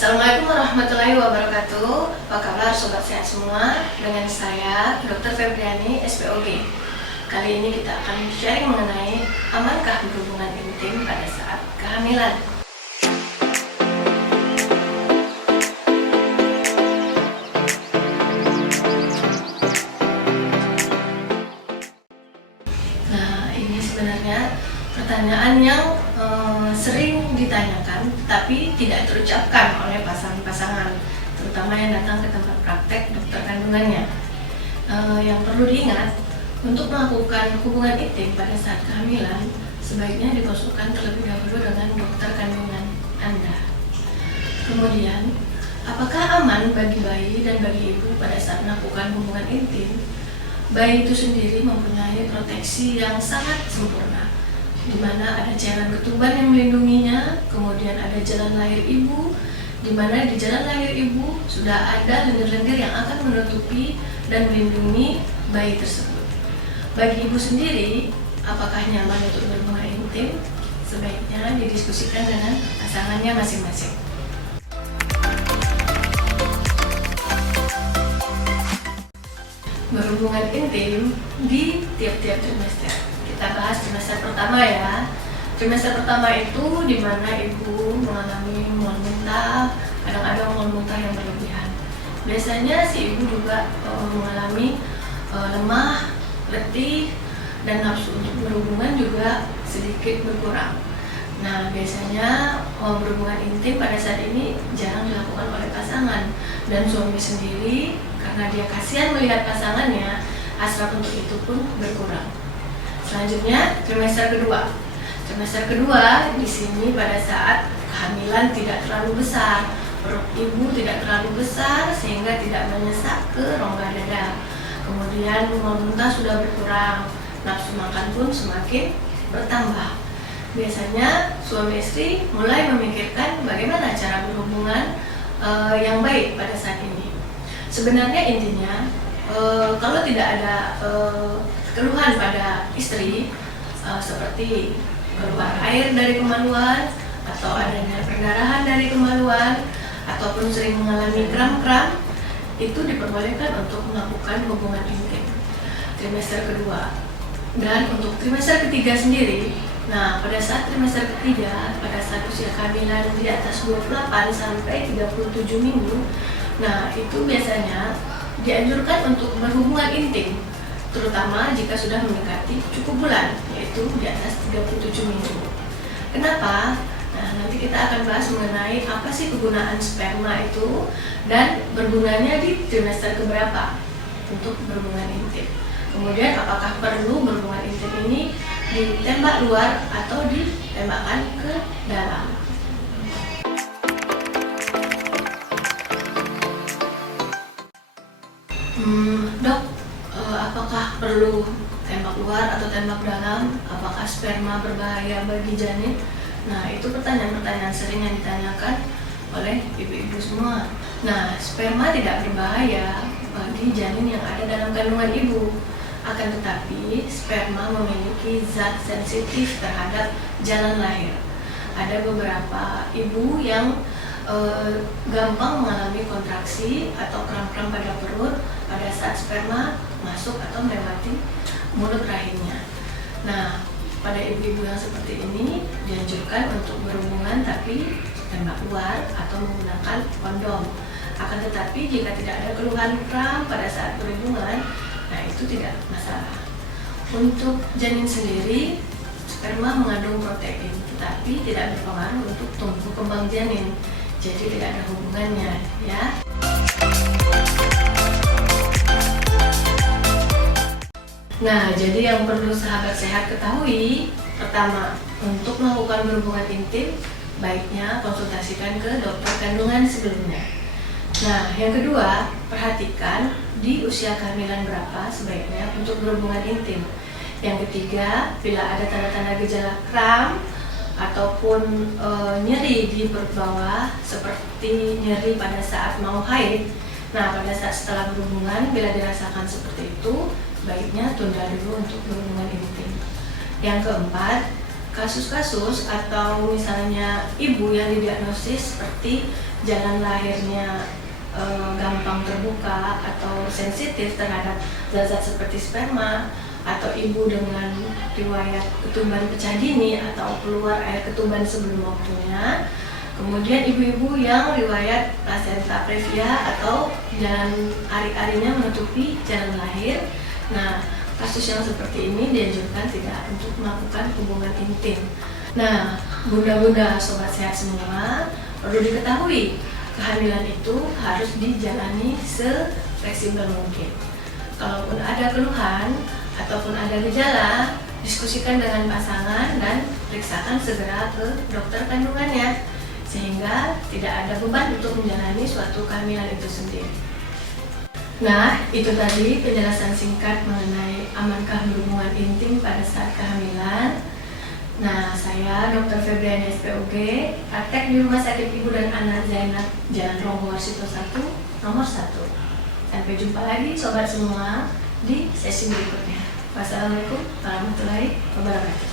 Assalamualaikum warahmatullahi wabarakatuh. Apa kabar sobat sehat semua? Dengan saya Dr. Febriani, SPOG. Kali ini kita akan sharing mengenai amankah berhubungan intim pada saat kehamilan. Nah, ini sebenarnya pertanyaan yang sering ditanyakan tapi tidak terucapkan oleh pasangan-pasangan, terutama yang datang ke tempat praktek dokter kandungannya. Yang perlu diingat, untuk melakukan hubungan intim pada saat kehamilan, sebaiknya dikonsulkan terlebih dahulu dengan dokter kandungan Anda. Kemudian, apakah aman bagi bayi dan bagi ibu pada saat melakukan hubungan intim? Bayi itu sendiri mempunyai proteksi yang sangat sempurna, di mana ada cairan ketuban yang melindunginya, kemudian ada jalan lahir ibu, di mana di jalan lahir ibu sudah ada lendir-lendir yang akan menutupi dan melindungi bayi tersebut. Bagi ibu sendiri, apakah nyaman untuk berhubungan intim? Sebaiknya didiskusikan dengan pasangannya masing-masing. Berhubungan intim di tiap-tiap trimester. Kita bahas trimester pertama ya. Trimester pertama itu di mana ibu mengalami mual muntah, kadang-kadang mual muntah yang berlebihan. Biasanya si ibu juga mengalami lemah, letih, dan nafsu untuk berhubungan juga sedikit berkurang. Nah, biasanya berhubungan intim pada saat ini jarang dilakukan oleh pasangan, dan suami sendiri karena dia kasihan melihat pasangannya, hasrat untuk itu pun berkurang. Selanjutnya, trimester kedua. Trimester kedua di sini pada saat kehamilan tidak terlalu besar, perut ibu tidak terlalu besar sehingga tidak menyesak ke rongga dada. Kemudian mual muntah sudah berkurang, nafsu makan pun semakin bertambah. Biasanya suami istri mulai memikirkan bagaimana cara berhubungan yang baik pada saat ini. Sebenarnya intinya kalau tidak ada keluhan pada istri seperti keluar air dari kemaluan atau adanya perdarahan dari kemaluan ataupun sering mengalami kram-kram, itu diperbolehkan untuk melakukan hubungan intim trimester kedua. Dan untuk trimester ketiga sendiri, nah pada saat trimester ketiga, pada saat usia kehamilan di atas 28 sampai 37 minggu, nah itu biasanya dianjurkan untuk berhubungan intim, terutama jika sudah mendekati cukup bulan, yaitu di atas 37 minggu. Kenapa? Nah, nanti kita akan bahas mengenai apa sih kegunaan sperma itu dan bergunanya di trimester keberapa untuk berhubungan intim. Kemudian apakah perlu berhubungan intim ini ditembak luar atau ditembakkan ke dalam. Dok, apakah perlu tembak luar atau tembak dalam? Apakah sperma berbahaya bagi janin? Nah, itu pertanyaan-pertanyaan sering yang ditanyakan oleh ibu-ibu semua. Nah, sperma tidak berbahaya bagi janin yang ada dalam kandungan ibu. Akan tetapi, sperma memiliki zat sensitif terhadap jalan lahir. Ada beberapa ibu yang gampang mengalami kontraksi atau kram-kram pada perut pada saat sperma masuk atau melewati mulut rahimnya. Nah, pada ibu-ibu yang seperti ini dianjurkan untuk berhubungan tapi tembak luar atau menggunakan kondom. Akan tetapi jika tidak ada keluhan kram pada saat berhubungan, nah itu tidak masalah. Untuk janin sendiri, sperma mengandung protein, tetapi tidak berpengaruh untuk tumbuh kembang janin. Jadi tidak ada hubungannya, ya. Nah, jadi yang perlu sahabat sehat ketahui, pertama, untuk melakukan berhubungan intim, baiknya konsultasikan ke dokter kandungan sebelumnya. Nah, yang kedua, perhatikan di usia kehamilan berapa sebaiknya untuk berhubungan intim. Yang ketiga, bila ada tanda-tanda gejala kram ataupun nyeri di perut bawah seperti nyeri pada saat mau haid, nah pada saat setelah berhubungan bila dirasakan seperti itu, baiknya tunda dulu untuk berhubungan intim. Yang keempat, kasus-kasus atau misalnya ibu yang didiagnosis seperti jalan lahirnya gampang terbuka atau sensitif terhadap zat-zat seperti sperma, atau ibu dengan riwayat ketumban pecah dini atau keluar air ketumban sebelum waktunya, kemudian ibu-ibu yang riwayat plasenta previa atau jalan ari-arinya menutupi jalan lahir. Nah, kasus yang seperti ini dianjurkan tidak untuk melakukan hubungan intim. Nah, bunda-bunda sobat sehat semua, perlu diketahui kehamilan itu harus dijalani se-fleksibel mungkin. Kalaupun ada keluhan ataupun ada gejala, diskusikan dengan pasangan dan periksakan segera ke dokter kandungannya, sehingga tidak ada beban untuk menjalani suatu kehamilan itu sendiri. Nah, itu tadi penjelasan singkat mengenai amankah berhubungan intim pada saat kehamilan. Nah, saya Dr. Febriani SPOG, praktek di Rumah Sakit Ibu dan Anak Zainab, Jalan Romo Warsito 1, nomor 1. Sampai jumpa lagi sobat semua di sesi berikutnya. Wassalamualaikum warahmatullahi wabarakatuh.